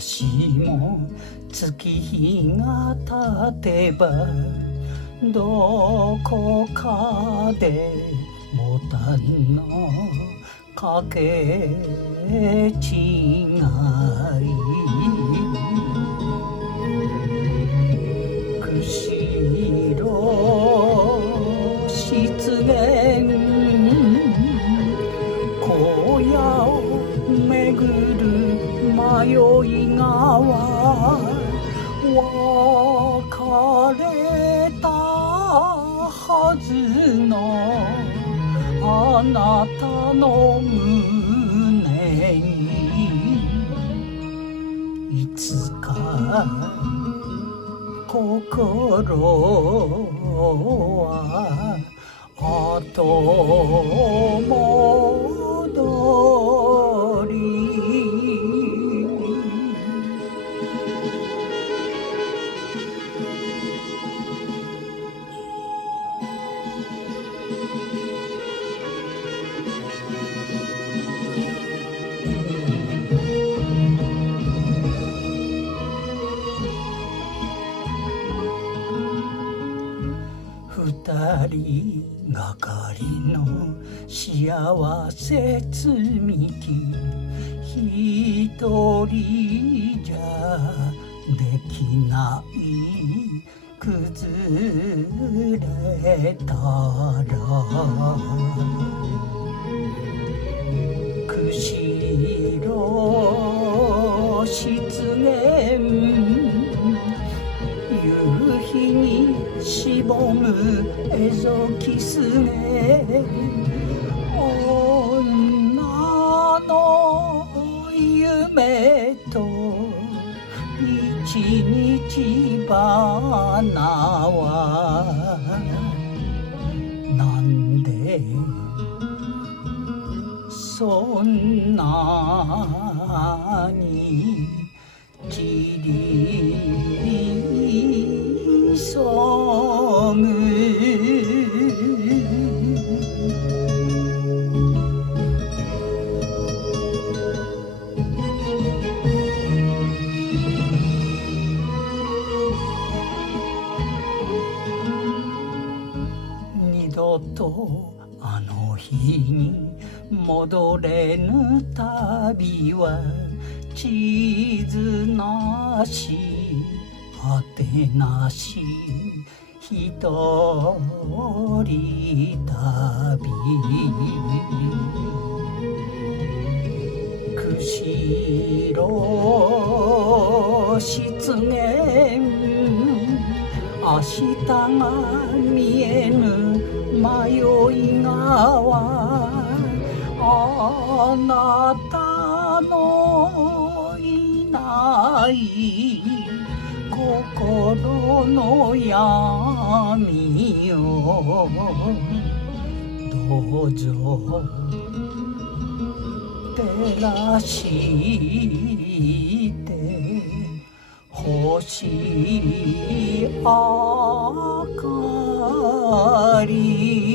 しも月日が経てばどこかでボタンのかけ違い釧路湿原荒野を巡る迷い川別れたはずのあなたの胸にいつか心は後戻り二人がかりの幸せ積み木一人じゃできない崩れたら釧路湿原夕日にしぼむエゾキスゲ女の夢と一日花はなんでそんなに散り急ぐ二度とあの日に戻れぬ旅は地図なし果てなし一人旅釧路湿原明日が見えぬ迷い川あなたのいない心の闇をどうぞ照らして星明かり